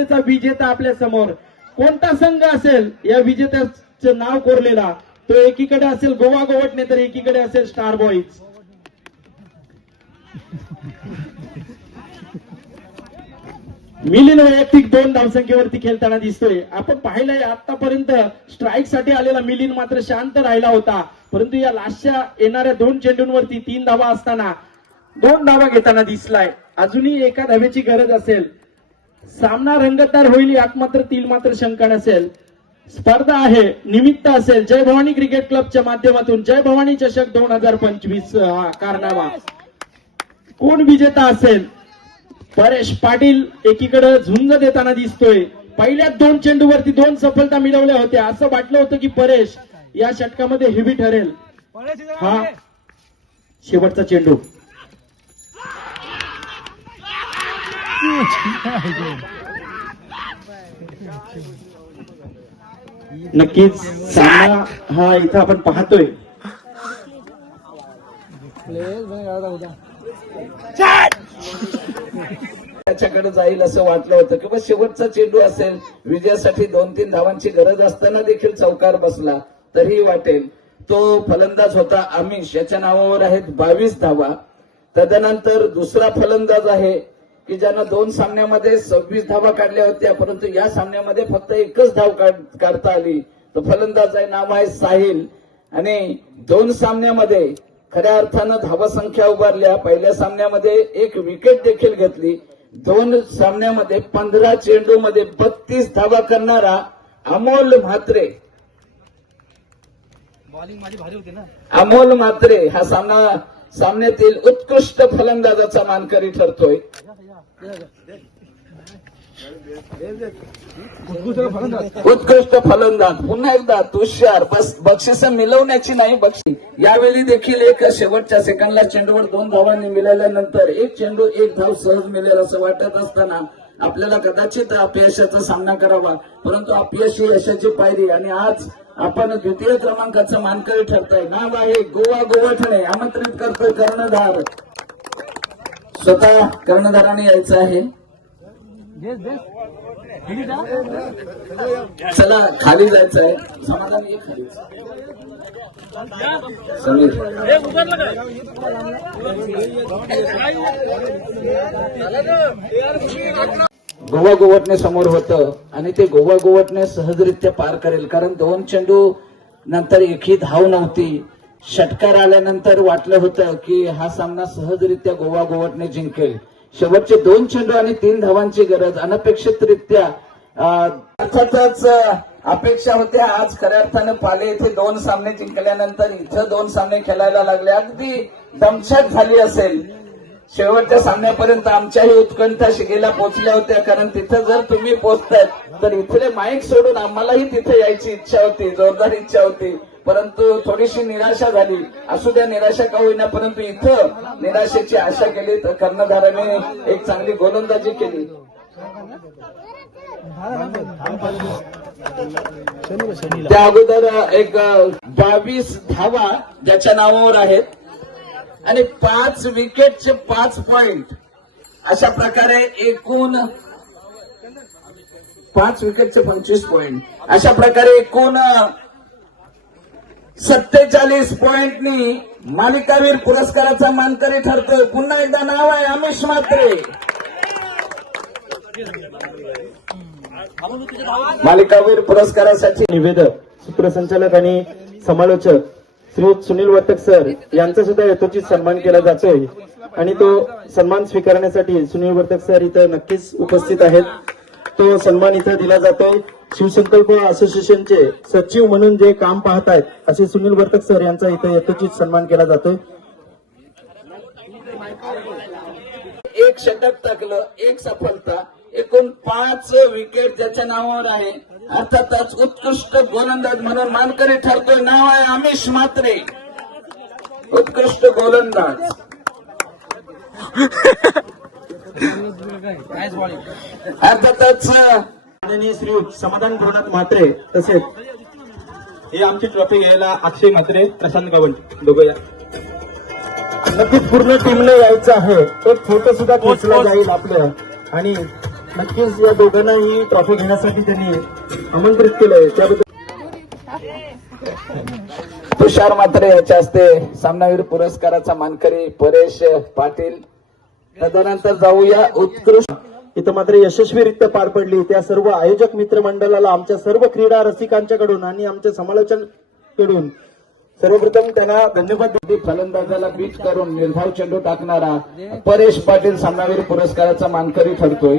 स्पर्धेचा विजेता आपल्या समोर. कोणता संघ असेल या विजेत्याचं नाव कोरलेला, तो एकीकडे असेल गोवा गोवटणे तर एकीकडे असेल स्टार बॉईज. मिलिंद वैयक्तिक 2 धावसंख्येवरती खेळताना दिसतोय. आपण पाहिलंय आतापर्यंत स्ट्राईक साठी आलेला मिलिंद मात्र शांत राहिला होता, परंतु या लास्टच्या येणाऱ्या 2 चेंडूंवरती 3 धावा असताना 2 धावा घेताना दिसलाय. अजूनही एका धावेची गरज असेल. सामना रंगतदार होईल यात मात्र तील मात्र शंका नसेल. स्पर्धा आहे, निमित्त असेल जय भवानी क्रिकेट क्लबच्या माध्यमातून जय भवानी चषक 2025 हा कारनामा. कोण विजेता असेल? परेश पाटील एकीकडे झुंज देताना दिसतोय. पहिल्याच 2 चेंडूवरती 2 सफलता मिळवल्या होत्या. असं वाटलं होतं की परेश या षटकामध्ये हेवी ठरेल. हा शेवटचा चेंडू. नक्कीच सामना हा इथं आपण पाहतोय. त्याच्याकडे जाईल असं वाटलं होतं किंवा शेवटचा चेंडू असेल, विजयासाठी 2-3 धावांची गरज असताना देखील चौकार बसला तरीही वाटेल. तो फलंदाज होता आमिष, याच्या नावावर आहेत 22 धावा. तदनंतर दुसरा फलंदाज आहे की ज्यानं 2 सामन्यामध्ये 26 धावा काढल्या होत्या, परंतु या सामन्यामध्ये फक्त 1च धाव काढता आली. तो फलंदाज आहे, नाव आहे साहिल, आणि 2 सामन्यामध्ये खऱ्या अर्थानं धावा संख्या उभारल्या. पहिल्या सामन्यामध्ये 1 विकेट देखील घेतली. 2 सामन्यामध्ये 15 चेंडूमध्ये 32 धावा करणारा अमोल म्हात्रे, अमोल म्हात्रे हा सामन्यातील उत्कृष्ट फलंदाजाचा मानकरी ठरतोय. उत्कृष्ट फलंदाज पुन्हा एकदा तुषार. बक्षिस मिळवण्याची नाही, बक्षीस यावेळी देखील एक शेवटच्या सेकंडला चेंडूवर 2 धावांनी मिळाल्यानंतर 1 चेंडू 1 धाव सहज मिळेल असं वाटत असताना आपल्याला कदाचित अपयशाचा सामना करावा, परंतु अपयश ही यशाची पायरी. आणि आज आपण 2य क्रमांकाचं मानकरी ठरतोय. नाव आहे गोवा गोवटणे. आमंत्रित करतोय कर्णधार, स्वतः कर्णधाराने यायचं आहे. चला खाली जायचं आहे. समाधान ये खाली. समीर गोवा गोवटणे समोर होतं आणि ते गोवा गोवटणे सहजरित्या पार करेल, कारण 2 चेंडू नंतर एकही धाव नव्हती. षटकार आल्यानंतर वाटलं होतं की हा सामना सहजरित्या गोवा गोवटणे जिंकेल. शेवटचे 2 चेंडू आणि 3 धावांची गरज. अनपेक्षितरित्या अर्थातच अपेक्षा होत्या. आज खऱ्या अर्थानं पाले इथे 2 सामने जिंकल्यानंतर इथं 2 सामने खेळायला लागले. अगदी दमछाक झाली असेल. शेवटच्या सामन्यापर्यंत आमच्याही उत्कंठा शिगेला पोहोचल्या होत्या, कारण तिथं जर तुम्ही पोहोचतायत तर इथले माईक सोडून आम्हालाही तिथे यायची इच्छा होती, जोरदार इच्छा होती, परंतु थोडीशी निराशा झाली. असू द्या, निराशा का होईना, परंतु इथं निराशेची आशा केली तर कर्णधाराने एक चांगली गोलंदाजी केली. त्या अगोदर एक 22 धावा ज्याच्या नावावर आहेत आणि 5 विकेटचे 5 पॉइंट. अशा प्रकारे एकूण 5 विकेटचे 25 पॉइंट. अशा प्रकारे एकूण 47 पॉइंटनी मालिकावीर पुरस्काराचा मानकरी ठरतोय. पुन्हा एकदा नाव आहे आमिष म्हात्रे. मालिकावीर पुरस्कारासाठी निवेदक, सूत्रसंचालक आणि समालोचक श्री सुनील वर्तक सर यांचा सुद्धा यथोचित सन्मान केला जातोय आणि तो सन्मान स्वीकारण्यासाठी सुनील वर्तक सर इथं नक्कीच उपस्थित आहेत. तो सन्मान इथं दिला जातोय. शिवसंकल्प असोसिएशनचे सचिव म्हणून जे काम पाहतायत असे सुनील वर्तक सर यांचा इथं यथोचित सन्मान केला जातोय. 1 षटक टाकलं, 1 सफलता, एकूण 5 विकेट ज्याच्या नावावर आहे. अर्थातच उत्कृष्ट गोलंदाज म्हणून मानकरी ठरतोय. नाव आहे आमिष म्हात्रे, उत्कृष्ट गोलंदाज. अर्थातच श्री समाधान भुवनाथ म्हात्रे, तसेच हे आमची ट्रॉफी घ्यायला अक्षय म्हात्रे, प्रशांत गवंडी दोघं या. नक्कीच पूर्ण टीमने यायचं आहे. एक फोटो सुद्धा खेचला जाईल आपलं आणि नक्कीच या दोघांना ही ट्रॉफी घेण्यासाठी त्यांनी आमंत्रित केलंय त्याबद्दल तुषार मात्रे याच्या हस्ते सामनावीर पुरस्काराचा मानकरी परेश पाटील. तदनंतर जाऊया उत्कृष्ट. इथं मात्र यशस्वीरित्या पार पडली. त्या सर्व आयोजक मित्रमंडळाला आमच्या सर्व क्रीडा रसिकांच्याकडून आणि आमच्या समालोचनकडून सर्वप्रथम त्यांना धन्यवाद. फलंदाजाला बीट करून निर्धाव चेंडू टाकणारा परेश पाटील सामनावीर पुरस्काराचा मानकरी ठरतोय.